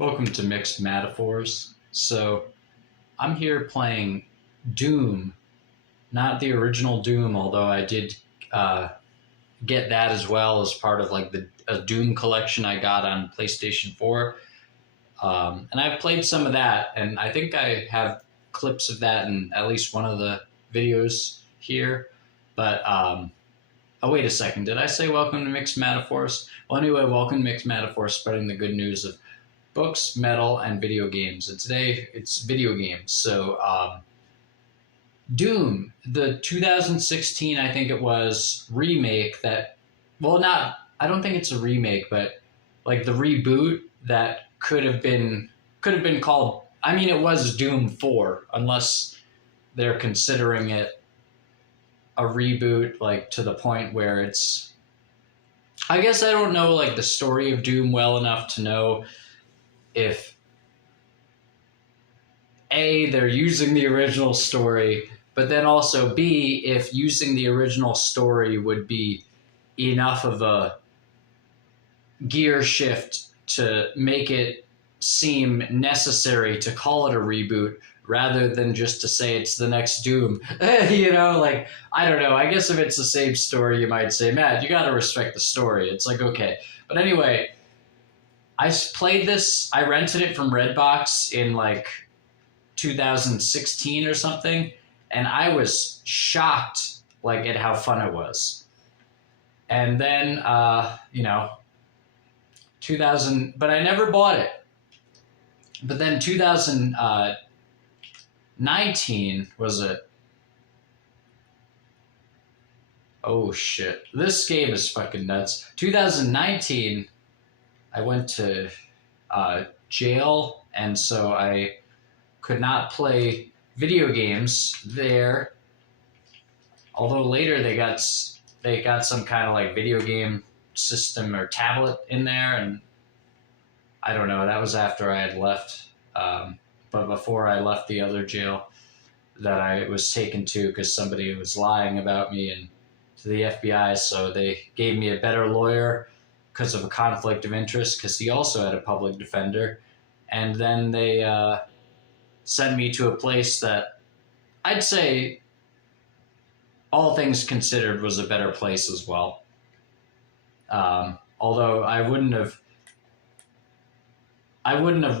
Welcome to Mixed Mattaphors. So, I'm here playing Doom, not the original Doom, although I did get that as well as part of like a Doom collection I got on PlayStation 4. And I've played some of that, and I think I have clips of that in at least one of the videos here. But, oh, wait a second. Did I say welcome to Mixed Mattaphors? Well, anyway, welcome to Mixed Mattaphors, spreading the good news of books, metal, and video games. And today it's video games. So Doom, the 2016, I think it was, remake that, well, not, I don't think it's a remake, but like the reboot that could have been called, I mean, it was Doom 4, unless they're considering it a reboot, like to the point where it's, I guess I don't know like the story of Doom well enough to know if A, they're using the original story, but then also B, if using the original story would be enough of a gear shift to make it seem necessary to call it a reboot rather than just to say it's the next Doom. You know, like, I don't know. I guess if it's the same story, you might say, Matt, you got to respect the story. It's like, okay. But anyway, I played this, I rented it from Redbox in like 2016 or something, and I was shocked like at how fun it was. And then, 2000, but I never bought it. But then 2019, was it? Oh shit, this game is fucking nuts. 2019, I went to jail, and so I could not play video games there. Although later they got some kind of like video game system or tablet in there, and I don't know. That was after I had left, but before I left the other jail that I was taken to because somebody was lying about me and to the FBI. So they gave me a better lawyer because of a conflict of interest, because he also had a public defender. And then they sent me to a place that I'd say, all things considered, was a better place as well. Although I wouldn't have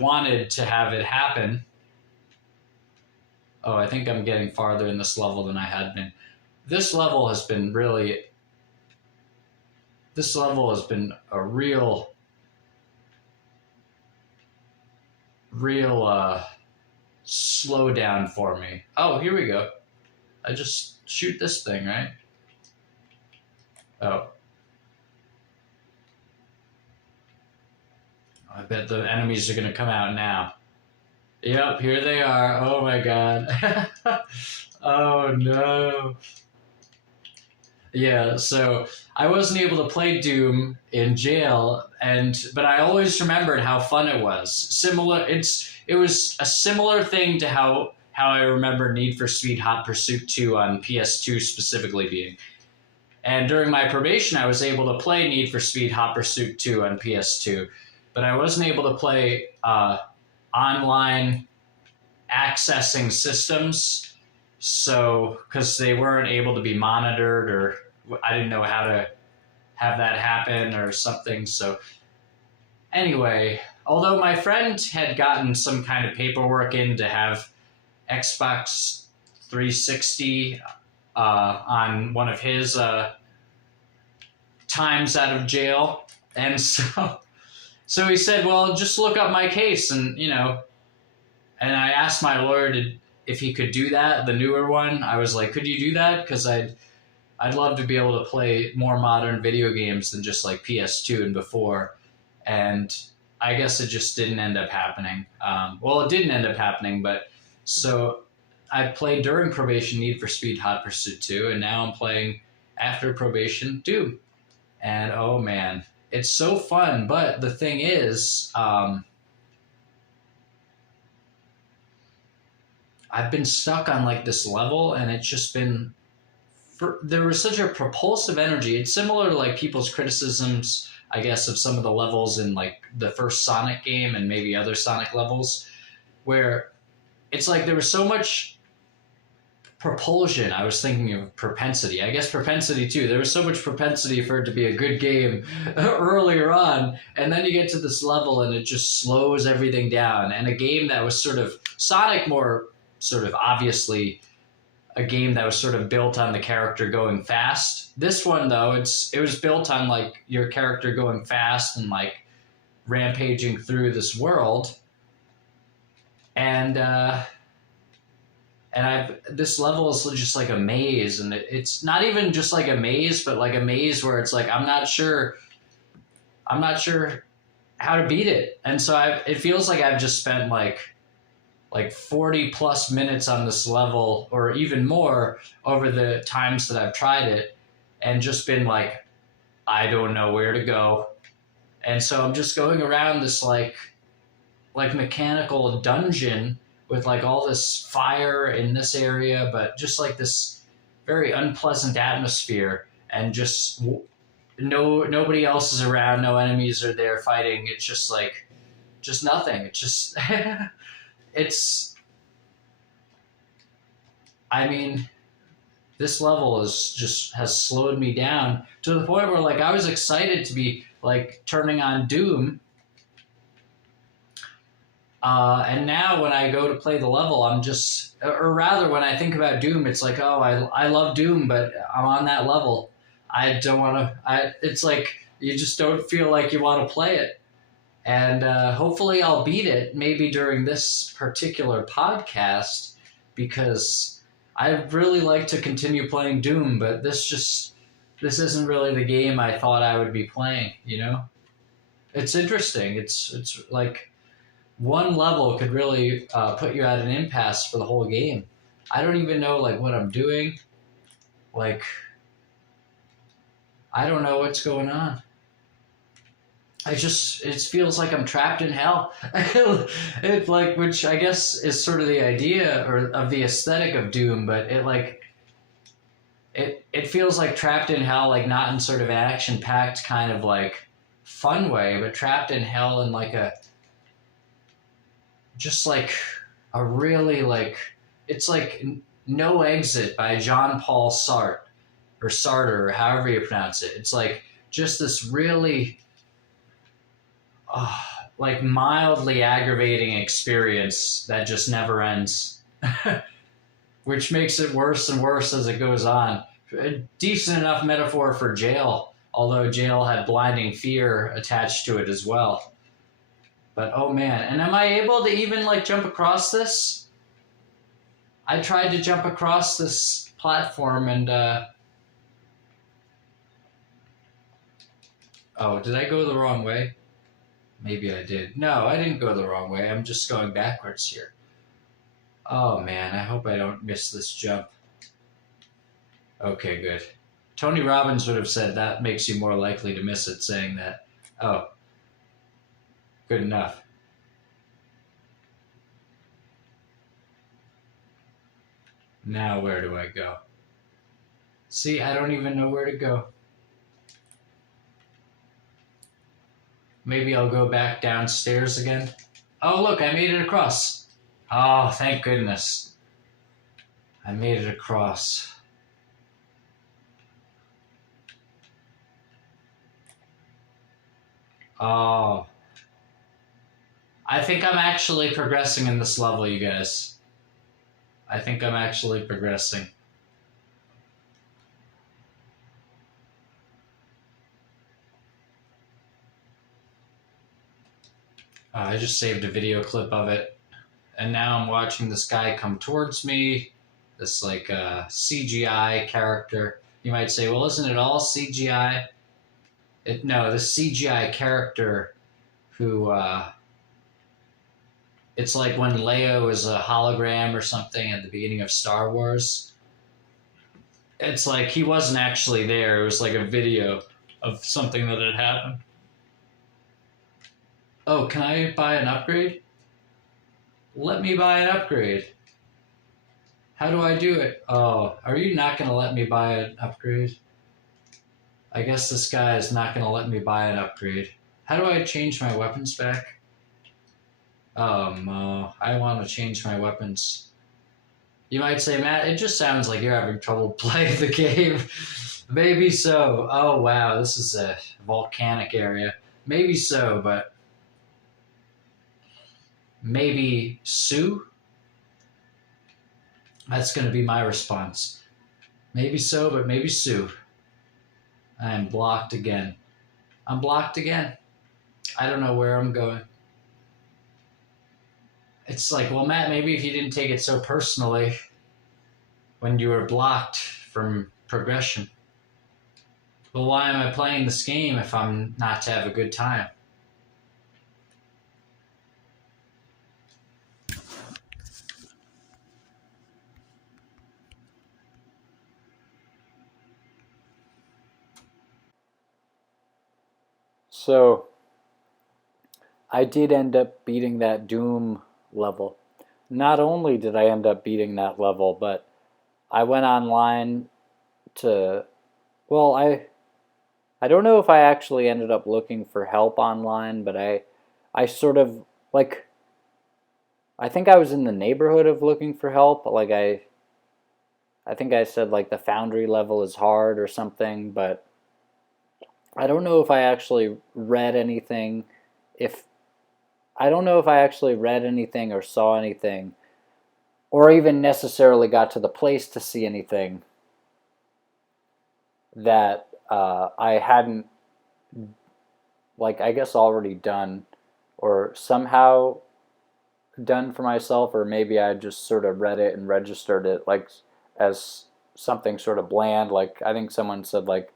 wanted to have it happen. Oh, I think I'm getting farther in this level than I had been. This level has been a real slow down for me. Oh, here we go. I just shoot this thing, right? Oh. I bet the enemies are going to come out now. Yep, here they are. Oh my god. Oh no. Yeah, so I wasn't able to play Doom in jail, but I always remembered how fun it was. It was a similar thing to how I remember Need for Speed Hot Pursuit 2 on PS2 specifically being. And during my probation, I was able to play Need for Speed Hot Pursuit 2 on PS2, but I wasn't able to play online accessing systems. So, because they weren't able to be monitored, or I didn't know how to have that happen or something. So anyway, although my friend had gotten some kind of paperwork in to have Xbox 360 on one of his times out of jail. And so he said, well, just look up my case. And, and I asked my lawyer if he could do that, the newer one. I was like, could you do that? Because I'd love to be able to play more modern video games than just like PS2 and before. And I guess it just didn't end up happening. Well, it didn't end up happening, but so I played during probation Need for Speed Hot Pursuit 2, and now I'm playing after probation Doom. And oh man, it's so fun. But the thing is, I've been stuck on like this level, and it's just been, there was such a propulsive energy. It's similar to like people's criticisms I guess, of some of the levels in like the first Sonic game and maybe other Sonic levels, where it's like there was so much propulsion. I was thinking of propensity. I guess propensity too. There was so much propensity for it to be a good game earlier on, and then you get to this level and it just slows everything down. And a game that was sort of Sonic, more sort of obviously a game that was sort of built on the character going fast. This one though, it was built on like your character going fast and like rampaging through this world. And this level is just like a maze, and it's not even just like a maze, but like a maze where it's like I'm not sure how to beat it. And so it feels like I've just spent like 40 plus minutes on this level, or even more, over the times that I've tried it, and just been like, I don't know where to go. And so I'm just going around this like mechanical dungeon with like all this fire in this area, but just like this very unpleasant atmosphere, and just nobody else is around, no enemies are there fighting. It's just like, just nothing. It's just, I mean, this level has slowed me down to the point where like I was excited to be like turning on Doom. And now when I go to play the level, I'm just, or rather when I think about Doom, it's like, oh, I love Doom, but I'm on that level. I don't want to, it's like, you just don't feel like you want to play it. And hopefully I'll beat it maybe during this particular podcast, because I'd really like to continue playing Doom, but this isn't really the game I thought I would be playing, you know? It's interesting. It's like, one level could really put you at an impasse for the whole game. I don't even know like what I'm doing. Like, I don't know what's going on. It feels like I'm trapped in hell. It's like, which I guess is sort of the idea or of the aesthetic of Doom, but it feels like trapped in hell, like not in sort of action-packed kind of like fun way, but trapped in hell in like just like a really like, it's like No Exit by Jean-Paul Sartre, or however you pronounce it. It's like just this really like mildly aggravating experience that just never ends, which makes it worse and worse as it goes on. A decent enough metaphor for jail, although jail had blinding fear attached to it as well. But oh man, and am I able to even like jump across this? I tried to jump across this platform and oh, did I go the wrong way? Maybe I did. No, I didn't go the wrong way. I'm just going backwards here. Oh man, I hope I don't miss this jump. Okay, good. Tony Robbins would have said that makes you more likely to miss it, saying that. Oh. Good enough. Now where do I go? See, I don't even know where to go. Maybe I'll go back downstairs again. Oh, look, I made it across. Oh, thank goodness. I made it across. Oh. I think I'm actually progressing in this level, you guys. I think I'm actually progressing. I just saved a video clip of it, and now I'm watching this guy come towards me, this like CGI character. You might say, well, isn't it all CGI? No, this CGI character who, it's like when Leo is a hologram or something at the beginning of Star Wars. It's like he wasn't actually there. It was like a video of something that had happened. Oh, can I buy an upgrade? Let me buy an upgrade. How do I do it? Oh, are you not going to let me buy an upgrade? I guess this guy is not going to let me buy an upgrade. How do I change my weapons back? I want to change my weapons. You might say, Matt, it just sounds like you're having trouble playing the game. Maybe so. Oh, wow, this is a volcanic area. Maybe so, but maybe Sue? That's going to be my response. Maybe so, but maybe Sue. I am blocked again. I'm blocked again. I don't know where I'm going. It's like, well, Matt, maybe if you didn't take it so personally when you were blocked from progression. Well, why am I playing this game if I'm not to have a good time? So, I did end up beating that Doom level. Not only did I end up beating that level, but I went online to, well, I don't know if I actually ended up looking for help online, but I sort of like I think I was in the neighborhood of looking for help. Like I think I said like the foundry level is hard or something, but I don't know if I actually read anything if I don't know if I actually read anything or saw anything or even necessarily got to the place to see anything that I hadn't, like, I guess already done or somehow done for myself, or maybe I just sort of read it and registered it like as something sort of bland. Like, I think someone said like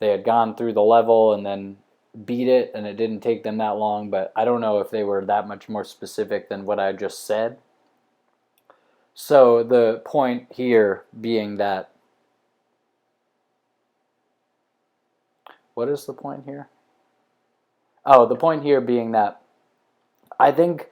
they had gone through the level and then beat it and it didn't take them that long, but I don't know if they were that much more specific than what I just said. So the point here being that, what is the point here? Oh, the point here being that I think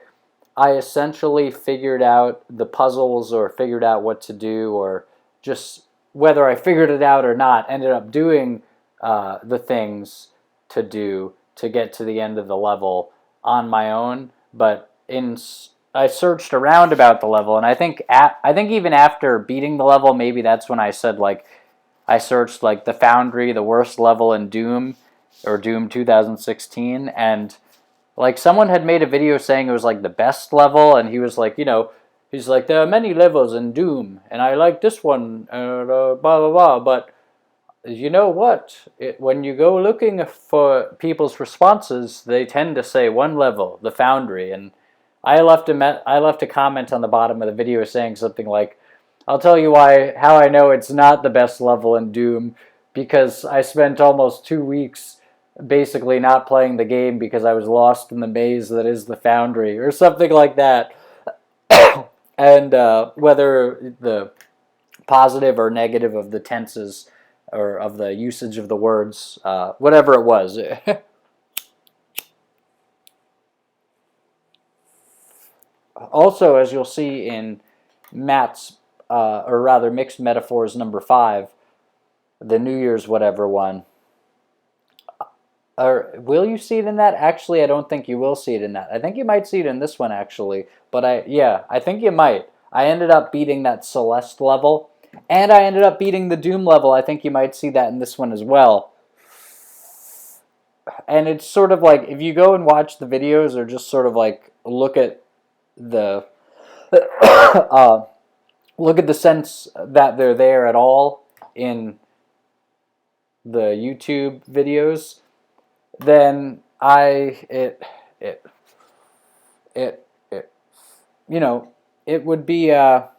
I essentially figured out the puzzles or figured out what to do, or just whether I figured it out or not, ended up doing the things to do to get to the end of the level on my own. But I searched around about the level, and I think even after beating the level, maybe that's when I said like I searched like the Foundry, the worst level in Doom, or Doom 2016, and like someone had made a video saying it was like the best level, and he was like, he's like, there are many levels in Doom, and I like this one, blah blah blah. But you know what? When you go looking for people's responses, they tend to say one level, the Foundry, and I left a comment on the bottom of the video saying something like, "I'll tell you how I know it's not the best level in Doom, because I spent almost 2 weeks basically not playing the game because I was lost in the maze that is the Foundry," or something like that. And whether the positive or negative of the tenses or of the usage of the words, whatever it was. Also, as you'll see in Matt's, or rather Mixed Metaphors number 5, the New Year's whatever one, or will you see it in that? Actually, I don't think you will see it in that. I think you might see it in this one, actually. But I think you might. I ended up beating that Celeste level, and I ended up beating the Doom level. I think you might see that in this one as well. And it's sort of like, if you go and watch the videos, or just sort of like look at the look at the sense that they're there at all in the YouTube videos, then it would be, I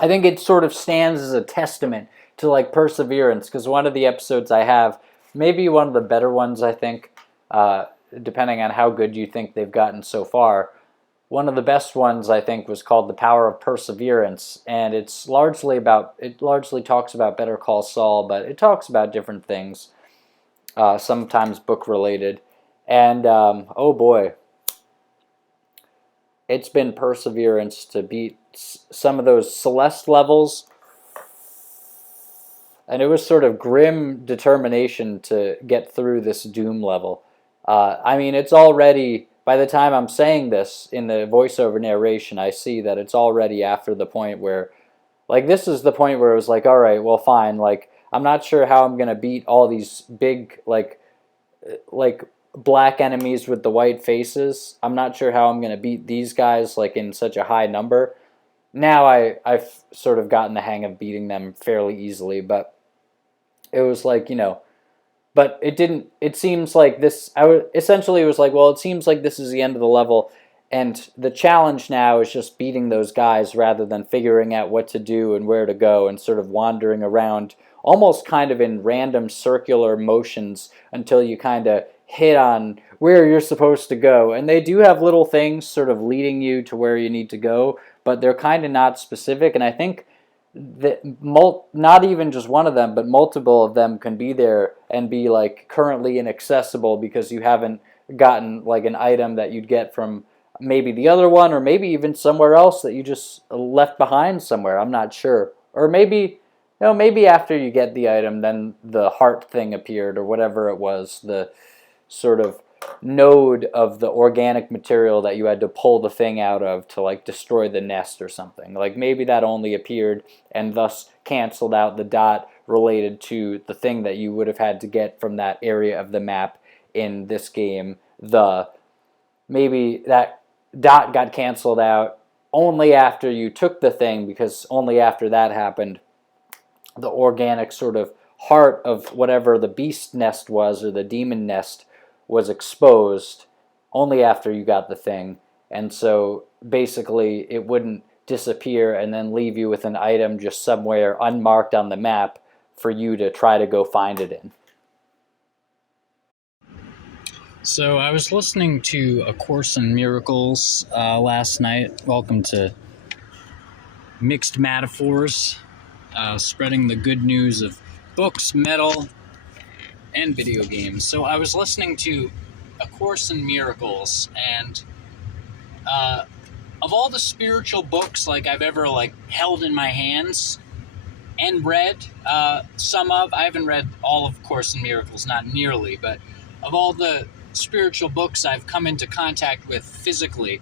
think it sort of stands as a testament to like perseverance, because one of the episodes I have, maybe one of the better ones, I think, depending on how good you think they've gotten so far, one of the best ones I think was called The Power of Perseverance, and it largely talks about Better Call Saul, but it talks about different things, sometimes book related. And oh boy, it's been perseverance to beat some of those Celeste levels. and it was sort of grim determination to get through this Doom level. I mean, it's already, by the time I'm saying this in the voiceover narration, I see that it's already after the point where, like, this is the point where it was like, all right, well, fine. Like, I'm not sure how I'm gonna beat all these big, like black enemies with the white faces. I'm not sure how I'm gonna beat these guys like in such a high number. Now I've sort of gotten the hang of beating them fairly easily, but it was like, but it didn't. It seems like this. Essentially it was like, well, it seems like this is the end of the level, and the challenge now is just beating those guys rather than figuring out what to do and where to go and sort of wandering around, almost kind of in random circular motions until you kind of hit on where you're supposed to go. And they do have little things sort of leading you to where you need to go, but they're kind of not specific. And I think that not even just one of them, but multiple of them can be there and be like currently inaccessible because you haven't gotten like an item that you'd get from maybe the other one, or maybe even somewhere else that you just left behind somewhere. I'm not sure. Or maybe, maybe after you get the item, then the heart thing appeared, or whatever it was, the sort of node of the organic material that you had to pull the thing out of to like destroy the nest or something. Like maybe that only appeared and thus canceled out the dot related to the thing that you would have had to get from that area of the map in this game. Maybe that dot got canceled out only after you took the thing, because only after that happened, the organic sort of heart of whatever the beast nest was, or the demon nest, was exposed only after you got the thing. And so basically it wouldn't disappear and then leave you with an item just somewhere unmarked on the map for you to try to go find it in. So I was listening to A Course in Miracles last night. Welcome to Mixed Mattaphors, spreading the good news of books, metal, and video games. So I was listening to A Course in Miracles, and of all the spiritual books like I've ever like held in my hands and read, I haven't read all of Course in Miracles, not nearly, but of all the spiritual books I've come into contact with physically,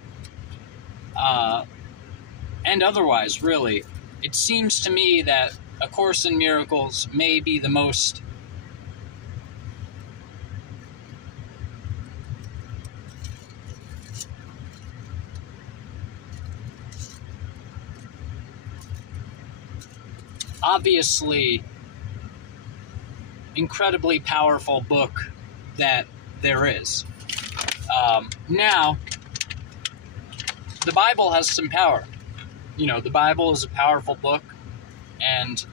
and otherwise, really, it seems to me that A Course in Miracles may be the most obviously incredibly powerful book that there is. Now, the Bible has some power. The Bible is a powerful book, and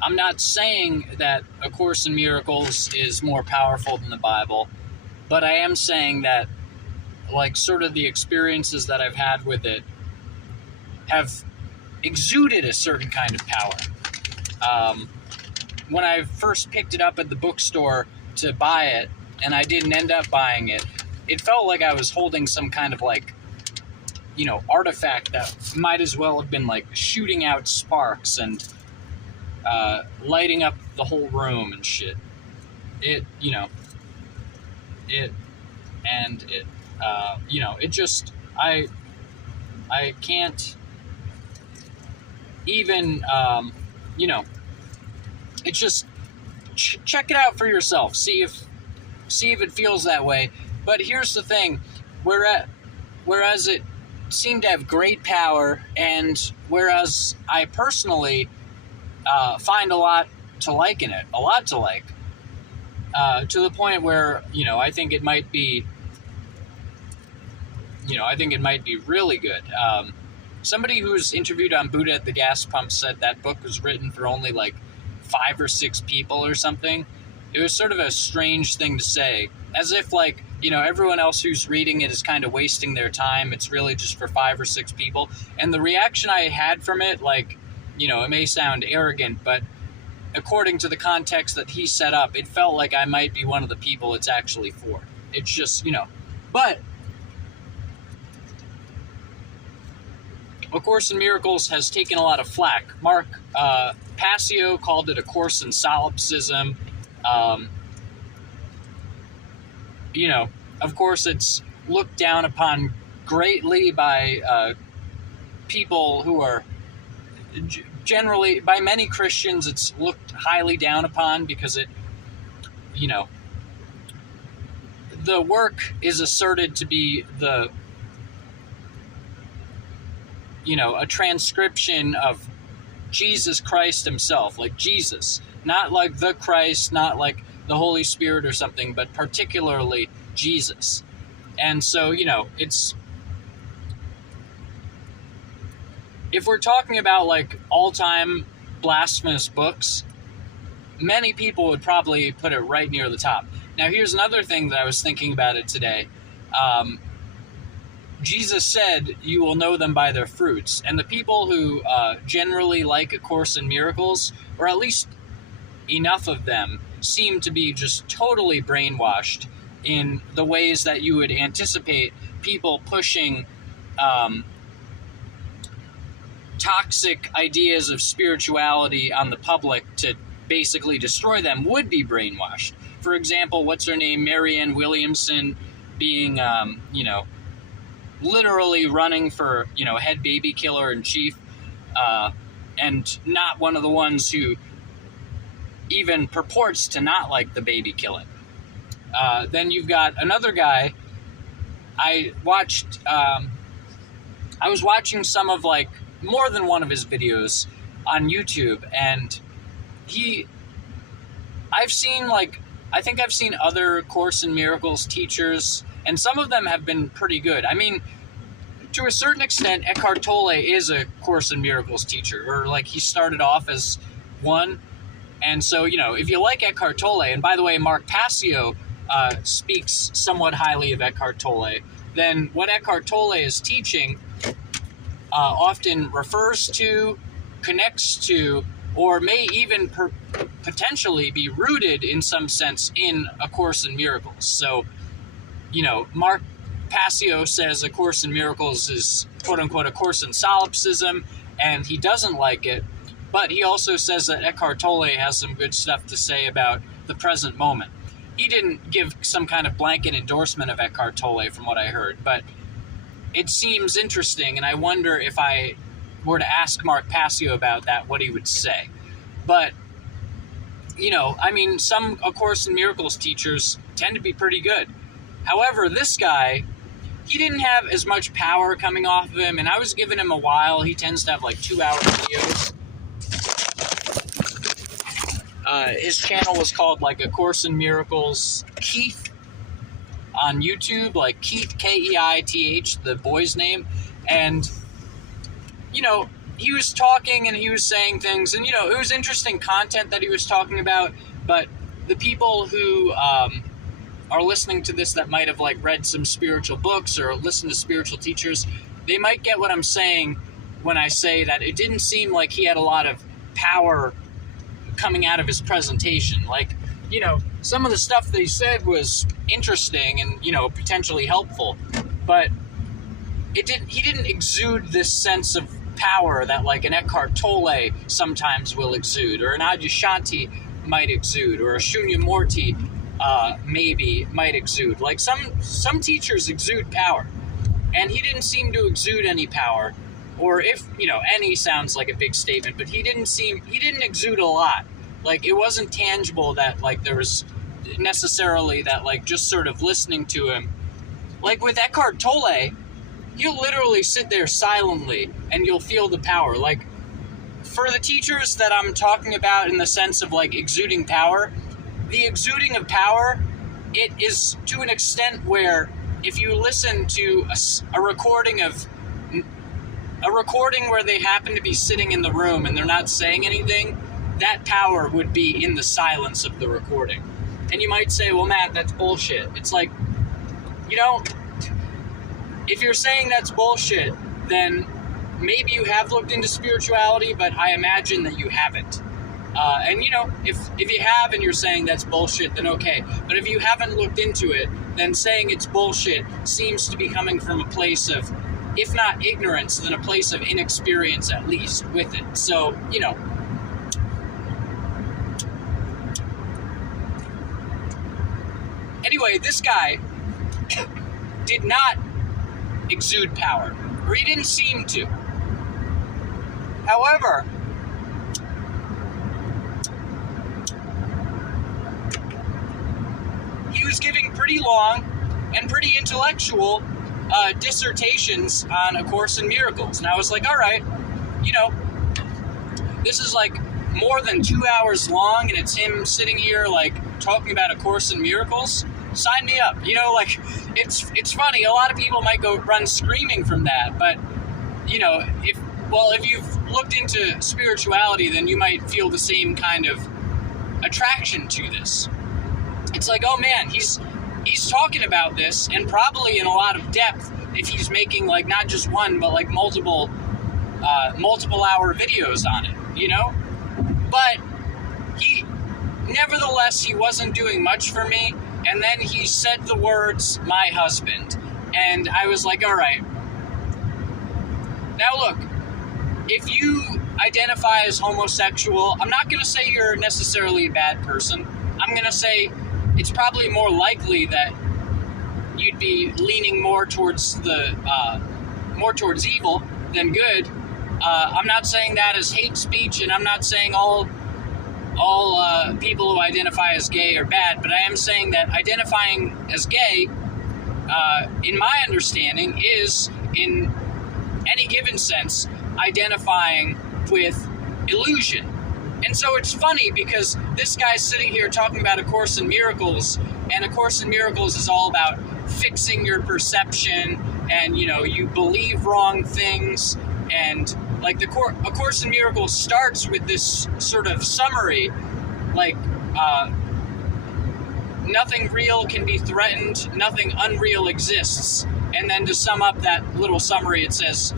I'm not saying that A Course in Miracles is more powerful than the Bible, but I am saying that, like, sort of the experiences that I've had with it have exuded a certain kind of power. When I first picked it up at the bookstore to buy it, and I didn't end up buying it, it felt like I was holding some kind of like, artifact that might as well have been like shooting out sparks and lighting up the whole room and shit. It just, I can't even, it's just, check it out for yourself. See if it feels that way. But here's the thing, whereas it seemed to have great power, and whereas I personally find a lot to like in it, to the point where, I think it might be, really good. Somebody who's interviewed on Buddha at the Gas Pump said that book was written for only like 5 or 6 people or something. It was sort of a strange thing to say, as if like, everyone else who's reading it is kind of wasting their time. It's really just for 5 or 6 people. And the reaction I had from it, like, it may sound arrogant, but according to the context that he set up, it felt like I might be one of the people it's actually for. It's just, but A Course in Miracles has taken a lot of flack. Mark Passio called it a course in solipsism. Of course, it's looked down upon greatly by people who are generally, by many Christians, it's looked highly down upon because the work is asserted to be a transcription of Jesus Christ himself, like Jesus, not like the Christ, not like the Holy Spirit or something, but particularly Jesus. And so, it's, if we're talking about like all-time blasphemous books, many people would probably put it right near the top. Now, here's another thing that I was thinking about it today. Jesus said, "You will know them by their fruits." And the people who generally like A Course in Miracles, or at least enough of them, seem to be just totally brainwashed in the ways that you would anticipate people pushing toxic ideas of spirituality on the public to basically destroy them would be brainwashed. For example, what's her name? Marianne Williamson being, literally running for, head baby killer in chief, and not one of the ones who even purports to not like the baby killing. Then you've got another guy. I was watching some of more than one of his videos on YouTube, and I've seen other Course in Miracles teachers, and some of them have been pretty good. I mean, to a certain extent, Eckhart Tolle is a Course in Miracles teacher, or he started off as one. And so, if you like Eckhart Tolle, and by the way, Mark Passio speaks somewhat highly of Eckhart Tolle, then what Eckhart Tolle is teaching often refers to, connects to, or may even potentially be rooted in some sense in A Course in Miracles. So, Mark Passio says A Course in Miracles is, quote-unquote, a course in solipsism, and he doesn't like it. But he also says that Eckhart Tolle has some good stuff to say about the present moment. He didn't give some kind of blanket endorsement of Eckhart Tolle from what I heard, but it seems interesting, and I wonder if I were to ask Mark Passio about that, what he would say. But, some A Course in Miracles teachers tend to be pretty good. However, this guy, he didn't have as much power coming off of him, and I was giving him a while. He tends to have 2-hour videos. His channel was called A Course in Miracles Keith on YouTube, Keith, Keith, the boy's name. And, he was talking and he was saying things, and, it was interesting content that he was talking about, but the people who are listening to this that might have read some spiritual books or listened to spiritual teachers, they might get what I'm saying when I say that it didn't seem like he had a lot of power coming out of his presentation. Some of the stuff that he said was interesting and, potentially helpful, but he didn't exude this sense of power that an Eckhart Tolle sometimes will exude, or an Adyashanti might exude, or a Shunyamurti maybe might exude. Some teachers exude power, and he didn't seem to exude any power, or if, any sounds like a big statement, but he didn't exude a lot. It wasn't tangible that, there was necessarily that, just sort of listening to him. With Eckhart Tolle, you'll literally sit there silently, and you'll feel the power. For the teachers that I'm talking about in the sense of, exuding power, the exuding of power, it is to an extent where if you listen to a recording where they happen to be sitting in the room and they're not saying anything, that power would be in the silence of the recording. And you might say, well, Matt, that's bullshit. It's if you're saying that's bullshit, then maybe you have looked into spirituality, but I imagine that you haven't. And if you have and you're saying that's bullshit, then okay. But if you haven't looked into it, then saying it's bullshit seems to be coming from a place of, if not ignorance, then a place of inexperience at least with it. So, Anyway, this guy did not exude power, or he didn't seem to. However, he was giving pretty long and pretty intellectual dissertations on A Course in Miracles. And I was like, all right, this is like more than 2 hours long, and it's him sitting here like talking about A Course in Miracles. Sign me up. It's funny. A lot of people might go run screaming from that, but if you've looked into spirituality, then you might feel the same kind of attraction to this. It's like, oh man, he's talking about this, and probably in a lot of depth if he's making like not just one but like multiple hour videos on it, but nevertheless he wasn't doing much for me. And then he said the words, "my husband," and I was like, all right, now look, if you identify as homosexual, I'm not going to say you're necessarily a bad person. I'm going to say it's probably more likely that you'd be leaning more towards evil than good. I'm not saying that as hate speech, and I'm not saying all people who identify as gay are bad, but I am saying that identifying as gay, in my understanding, is, in any given sense, identifying with illusion. And so it's funny because this guy's sitting here talking about A Course in Miracles, and A Course in Miracles is all about fixing your perception, and you believe wrong things, and like A Course in Miracles starts with this sort of summary, like nothing real can be threatened, nothing unreal exists. And then to sum up that little summary, it says,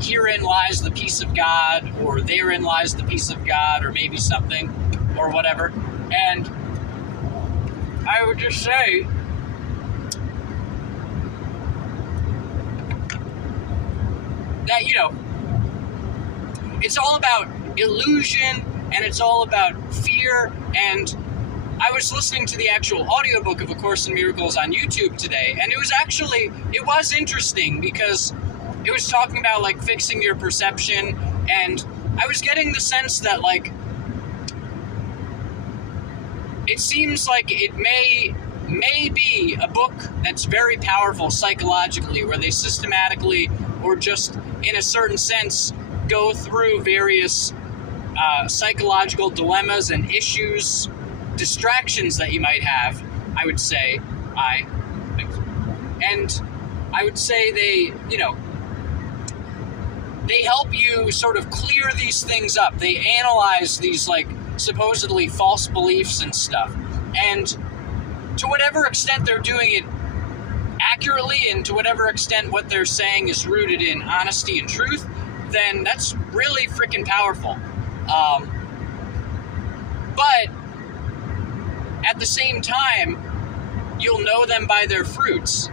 herein lies the peace of God, or therein lies the peace of God, or maybe something, or whatever. And I would just say, that, it's all about illusion, and it's all about fear. And I was listening to the actual audiobook of A Course in Miracles on YouTube today, and it was interesting because it was talking about like fixing your perception, and I was getting the sense that like it seems like it may be a book that's very powerful psychologically, where they systematically, or just in a certain sense, go through various psychological dilemmas and issues, distractions that you might have, I would say. And I would say they help you sort of clear these things up. They analyze these like supposedly false beliefs and stuff. And to whatever extent they're doing it accurately, and to whatever extent what they're saying is rooted in honesty and truth, then that's really freaking powerful. But at the same time, you'll know them by their fruits.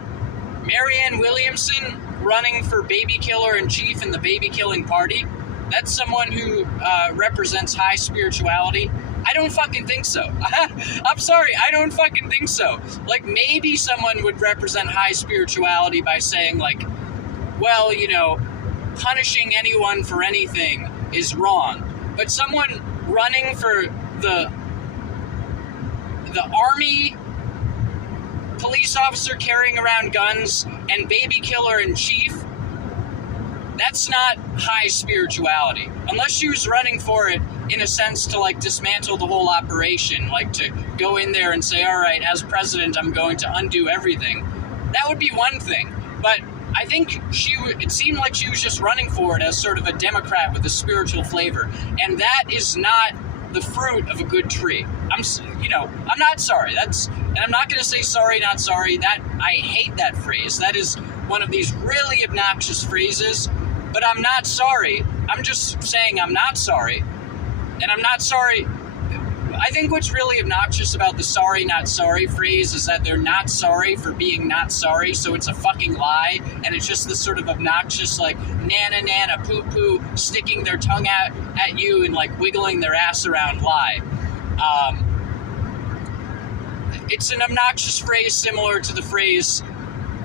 Marianne Williamson running for baby killer in chief in the baby killing party, that's someone who represents high spirituality. I don't fucking think so. I'm sorry, I don't fucking think so. Like, maybe someone would represent high spirituality by saying, like, well, punishing anyone for anything is wrong. But someone running for the army, police officer carrying around guns, and baby killer in chief, that's not high spirituality. Unless she was running for it in a sense to like dismantle the whole operation, like to go in there and say, all right, as president, I'm going to undo everything. That would be one thing. But I think it seemed like she was just running for it as sort of a Democrat with a spiritual flavor. And that is not the fruit of a good tree. I'm not sorry. And I'm not going to say sorry, not sorry. I hate that phrase. That is one of these really obnoxious phrases. But I'm not sorry. I'm just saying I'm not sorry. And I'm not sorry. I think what's really obnoxious about the sorry, not sorry phrase is that they're not sorry for being not sorry, so it's a fucking lie, and it's just this sort of obnoxious, like, nana nana, poo poo, sticking their tongue out at you and, like, wiggling their ass around lie. It's an obnoxious phrase similar to the phrase,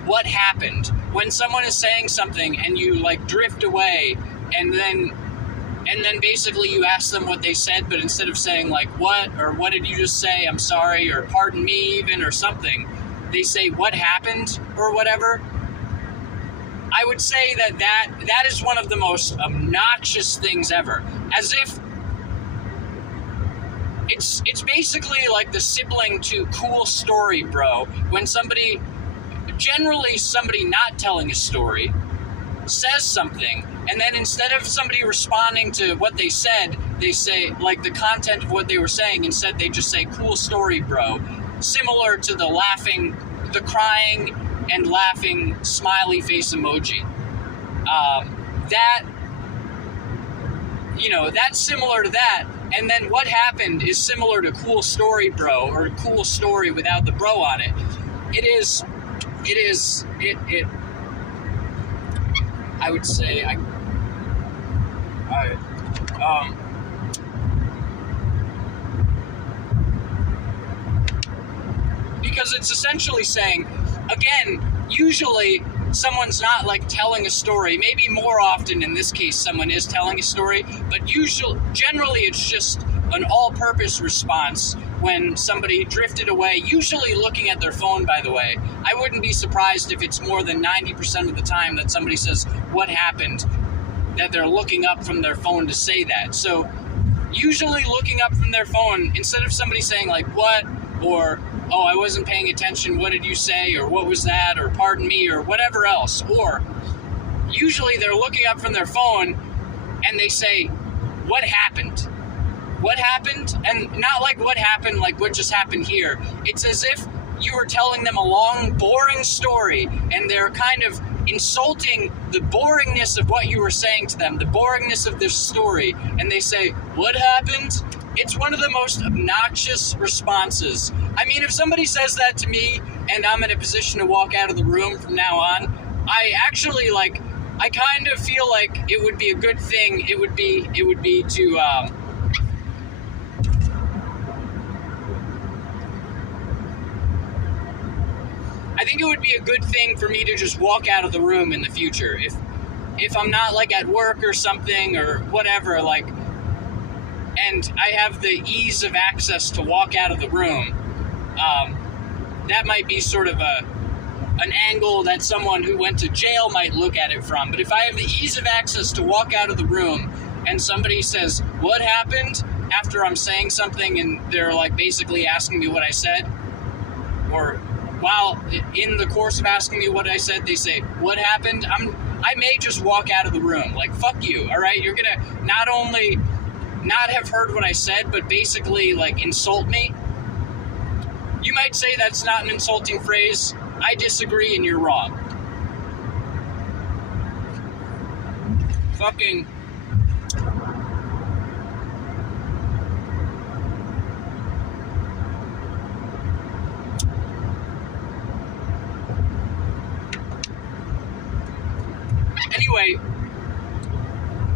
what happened? When someone is saying something and you, like, drift away, and then basically you ask them what they said, but instead of saying, like, what, or what did you just say, I'm sorry, or pardon me even, or something, they say, what happened, or whatever. I would say that is one of the most obnoxious things ever. As if it's basically like the sibling to cool story, bro. When generally somebody not telling a story says something, and then instead of somebody responding to what they said, they say, like, the content of what they were saying, instead they just say, cool story, bro. Similar to the crying and laughing smiley face emoji. That's similar to that. And then what happened is similar to cool story, bro, or cool story without the bro on it. I would say, because it's essentially saying, again, usually someone's not, like, telling a story. Maybe more often in this case someone is telling a story, but generally it's just an all-purpose response when somebody drifted away, usually looking at their phone, by the way. I wouldn't be surprised if it's more than 90% of the time that somebody says, what happened, that they're looking up from their phone to say that. So usually looking up from their phone, instead of somebody saying, like, what, or, oh, I wasn't paying attention, what did you say, or what was that, or pardon me, or whatever else. Or usually they're looking up from their phone and they say, what happened? What happened? And not like what happened, like what just happened here. It's as if you were telling them a long, boring story, and they're kind of insulting the boringness of what you were saying to them, the boringness of this story, and they say, what happened? It's one of the most obnoxious responses. I mean, if somebody says that to me and I'm in a position to walk out of the room from now on, I actually, like, I kind of feel like it would be a good thing. It would be to, I think it would be a good thing for me to just walk out of the room in the future. If I'm not, like, at work or something or whatever, like, and I have the ease of access to walk out of the room, that might be sort of an angle that someone who went to jail might look at it from. But if I have the ease of access to walk out of the room and somebody says, what happened, after I'm saying something and they're, like, basically asking me what I said, or while in the course of asking me what I said, they say, what happened, I may just walk out of the room. Like, fuck you, all right? You're gonna not only not have heard what I said, but basically, like, insult me. You might say that's not an insulting phrase. I disagree, and you're wrong. Fucking... Anyway,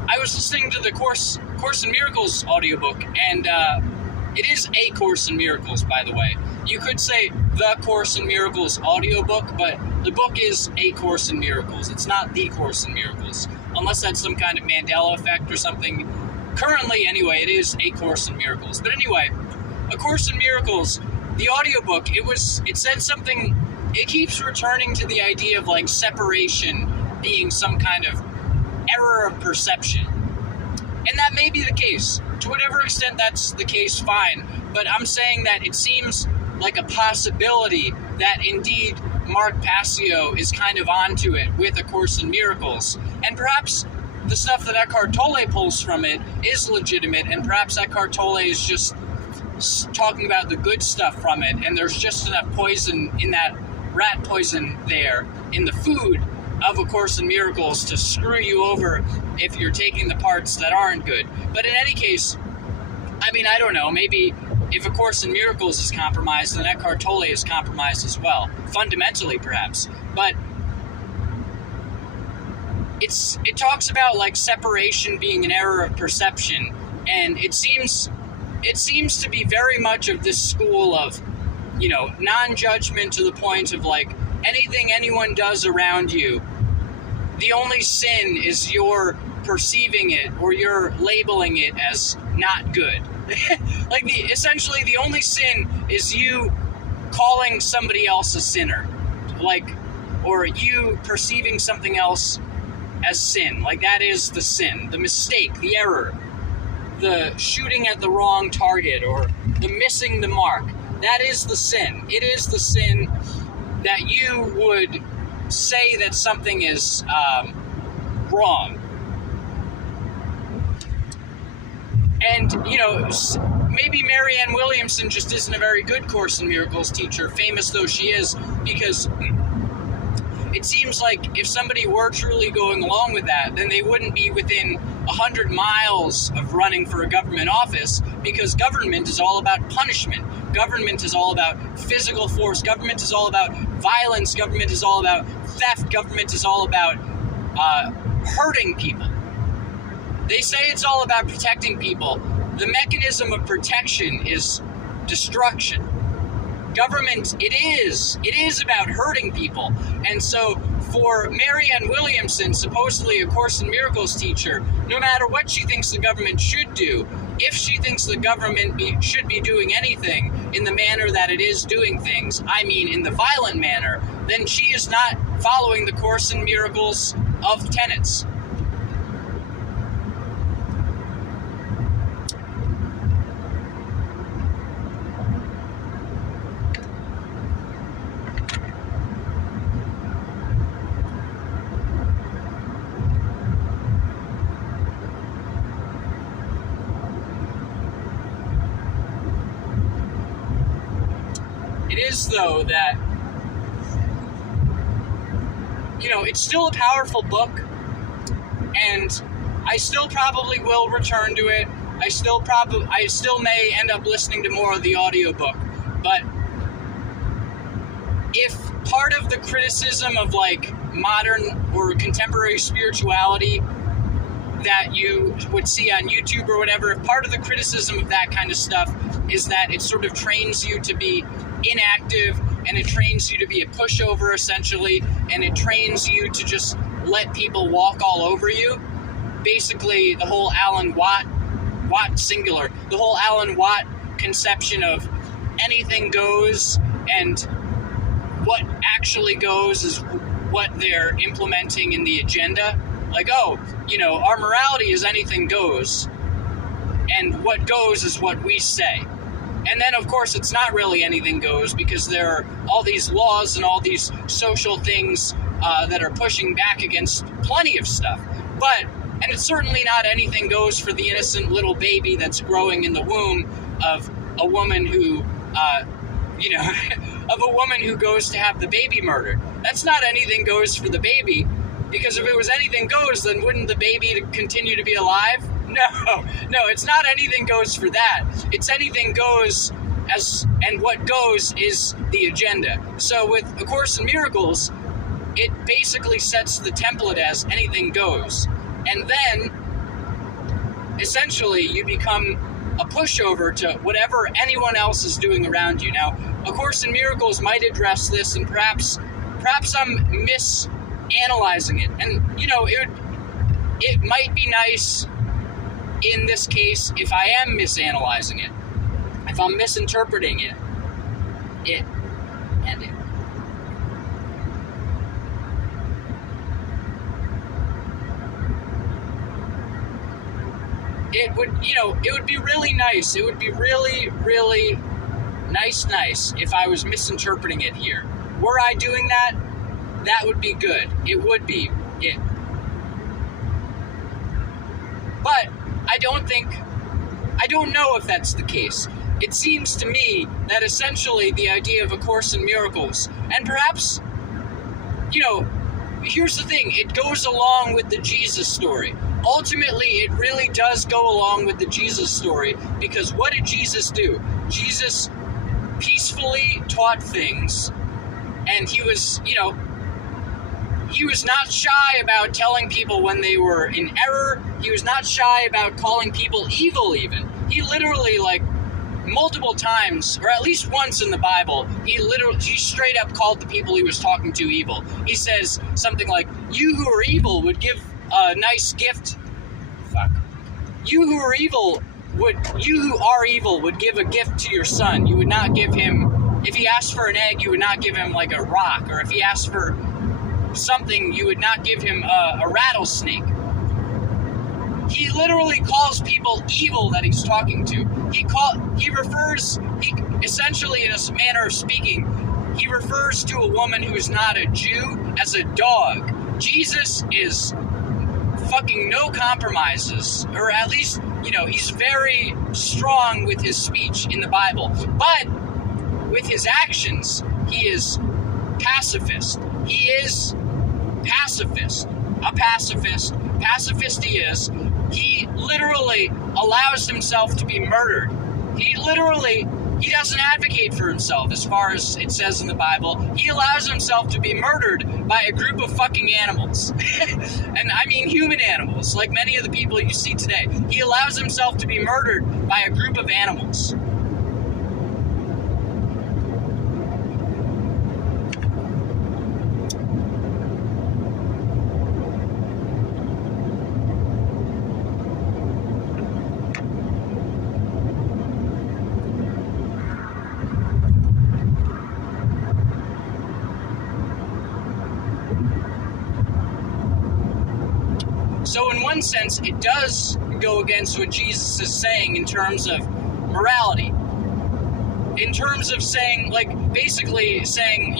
I was listening to the Course in Miracles audiobook, and it is A Course in Miracles, by the way. You could say the Course in Miracles audiobook, but the book is A Course in Miracles. It's not the Course in Miracles, unless that's some kind of Mandela effect or something. Currently, anyway, it is A Course in Miracles. But anyway, A Course in Miracles, the audiobook, it said something, it keeps returning to the idea of, like, separation being some kind of error of perception. And that may be the case. To whatever extent that's the case, fine. But I'm saying that it seems like a possibility that indeed Mark Passio is kind of onto it with A Course in Miracles. And perhaps the stuff that Eckhart Tolle pulls from it is legitimate, and perhaps Eckhart Tolle is just talking about the good stuff from it, and there's just enough poison in that rat poison there in the food of A Course in Miracles to screw you over if you're taking the parts that aren't good. But in any case, mean, I don't know. Maybe if A Course in Miracles is compromised, then Eckhart Tolle is compromised as well. Fundamentally, perhaps. But it talks about like separation being an error of perception, and it seems to be very much of this school of, you know, non-judgment to the point of like anything anyone does around you, the only sin is you're perceiving it or you're labeling it as not good. Like essentially the only sin is you calling somebody else a sinner, like, or you perceiving something else as sin. Like that is the sin, the mistake, the error, the shooting at the wrong target, or the missing the mark. That is the sin. It is the sin that you would say that something is wrong. And, you know, maybe Marianne Williamson just isn't a very good Course in Miracles teacher, famous though she is, because it seems like if somebody were truly going along with that, then they wouldn't be within 100 miles of running for a government office, because government is all about punishment. Government is all about physical force. Government is all about violence. Government is all about theft. Government is all about hurting people. They say it's all about protecting people. The mechanism of protection is destruction. Government, it is about hurting people. And so for Marianne Williamson, supposedly a Course in Miracles teacher, no matter what she thinks the government should do, if she thinks the government should be doing anything in the manner that it is doing things, I mean in the violent manner, then she is not following the Course in Miracles of tenets. It is, though, that, you know, it's still a powerful book, and I still probably will return to it. I still may end up listening to more of the audiobook, but if part of the criticism of, like, modern or contemporary spirituality that you would see on YouTube or whatever, if part of the criticism of that kind of stuff is that it sort of trains you to be inactive, and it trains you to be a pushover essentially, and it trains you to just let people walk all over you. Basically, the whole Alan Watt singular, the whole Alan Watt conception of anything goes, and what actually goes is what they're implementing in the agenda. Like, oh, you know, our morality is anything goes, and what goes is what we say. And then, of course, it's not really anything goes, because there are all these laws and all these social things that are pushing back against plenty of stuff. And it's certainly not anything goes for the innocent little baby that's growing in the womb of a woman who, of a woman who goes to have the baby murdered. That's not anything goes for the baby, because if it was anything goes, then wouldn't the baby continue to be alive? No, it's not anything goes for that. It's anything goes and what goes is the agenda. So with A Course in Miracles, it basically sets the template as anything goes. And then, essentially, you become a pushover to whatever anyone else is doing around you. Now, A Course in Miracles might address this, and perhaps I'm misanalyzing it. And, you know, it might be nice in this case if I am misanalyzing it, if I'm misinterpreting it. It would be really nice. It would be really, really nice if I was misinterpreting it here. Were I doing that, that would be good. It would be. But I don't know if that's the case. It seems to me that essentially the idea of A Course in Miracles, and perhaps, here's the thing, it goes along with the Jesus story. Ultimately, it really does go along with the Jesus story, because what did Jesus do? Jesus peacefully taught things, and he was, he was not shy about telling people when they were in error. He was not shy about calling people evil even. He literally, multiple times, or at least once in the Bible, he straight up called the people he was talking to evil. He says something like, you who are evil would give a nice gift. You who are evil would give a gift to your son. You would not give him, if he asked for an egg, you would not give him a rock. Or if he asked for something, you would not give him a rattlesnake. He literally calls people evil that he's talking to. Essentially, in a manner of speaking, he refers to a woman who's not a Jew as a dog. Jesus is fucking no compromises, or at least, he's very strong with his speech in the Bible. But with his actions, he is pacifist. He is pacifist. A pacifist. Pacifist he is. He literally allows himself to be murdered. He doesn't advocate for himself, as far as it says in the Bible. He allows himself to be murdered by a group of fucking animals. And I mean human animals, like many of the people you see today. He allows himself to be murdered by a group of animals. So in one sense, it does go against what Jesus is saying in terms of morality. In terms of saying, basically saying,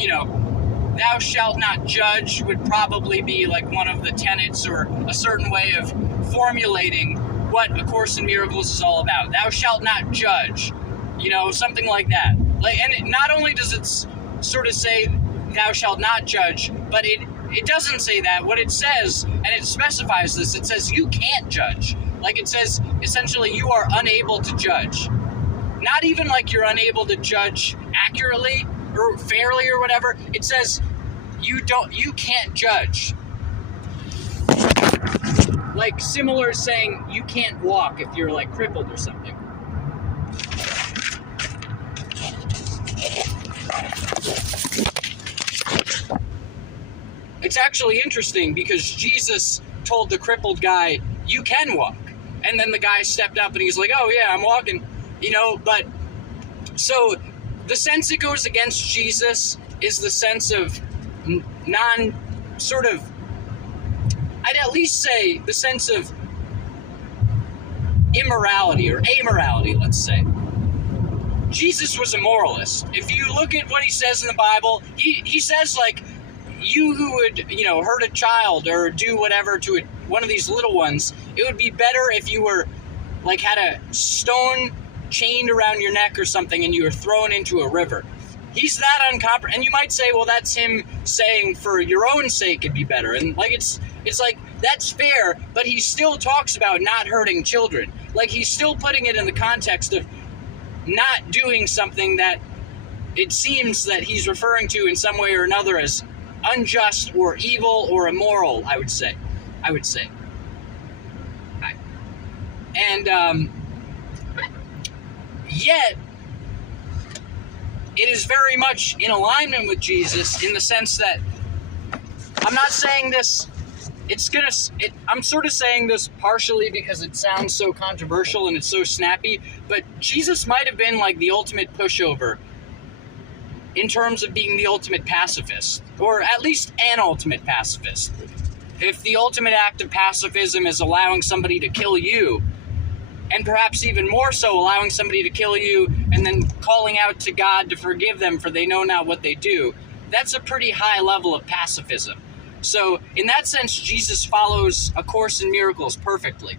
thou shalt not judge would probably be one of the tenets, or a certain way of formulating what A Course in Miracles is all about. Thou shalt not judge, something like that. And not only does it sort of say thou shalt not judge, but it doesn't say that. What it says, and it specifies this, it says you can't judge. It says, essentially, you are unable to judge. Not even you're unable to judge accurately or fairly or whatever. It says you can't judge. Similar to saying you can't walk if you're crippled or something. It's actually interesting, because Jesus told the crippled guy, you can walk. And then the guy stepped up and he's like, oh yeah, I'm walking. But so the sense it goes against Jesus is the sense of I'd at least say the sense of immorality, or amorality, let's say. Jesus was a moralist. If you look at what he says in the Bible, he says you who would, hurt a child or do whatever to one of these little ones, it would be better if you were, had a stone chained around your neck or something and you were thrown into a river. He's that uncompromising. And you might say, well, that's him saying for your own sake it'd be better. And, it's that's fair, but he still talks about not hurting children. He's still putting it in the context of not doing something that it seems that he's referring to in some way or another as unjust or evil or immoral, I would say. And yet, it is very much in alignment with Jesus in the sense that I'm not saying this, I'm sort of saying this partially because it sounds so controversial and it's so snappy, but Jesus might have been the ultimate pushover in terms of being the ultimate pacifist, or at least an ultimate pacifist. If the ultimate act of pacifism is allowing somebody to kill you, and perhaps even more so allowing somebody to kill you and then calling out to God to forgive them for they know not what they do, that's a pretty high level of pacifism. So in that sense, Jesus follows A Course in Miracles perfectly.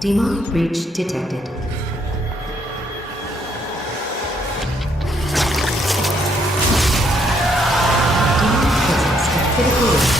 Demonic breach detected. Demonic presence at critical risk.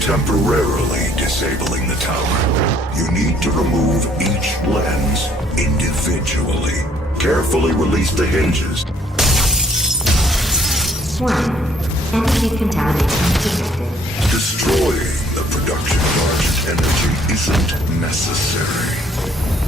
Temporarily disabling the tower. You need to remove each lens individually. Carefully release the hinges. 1. Energy contamination detected. Destroying the production margin energy isn't necessary.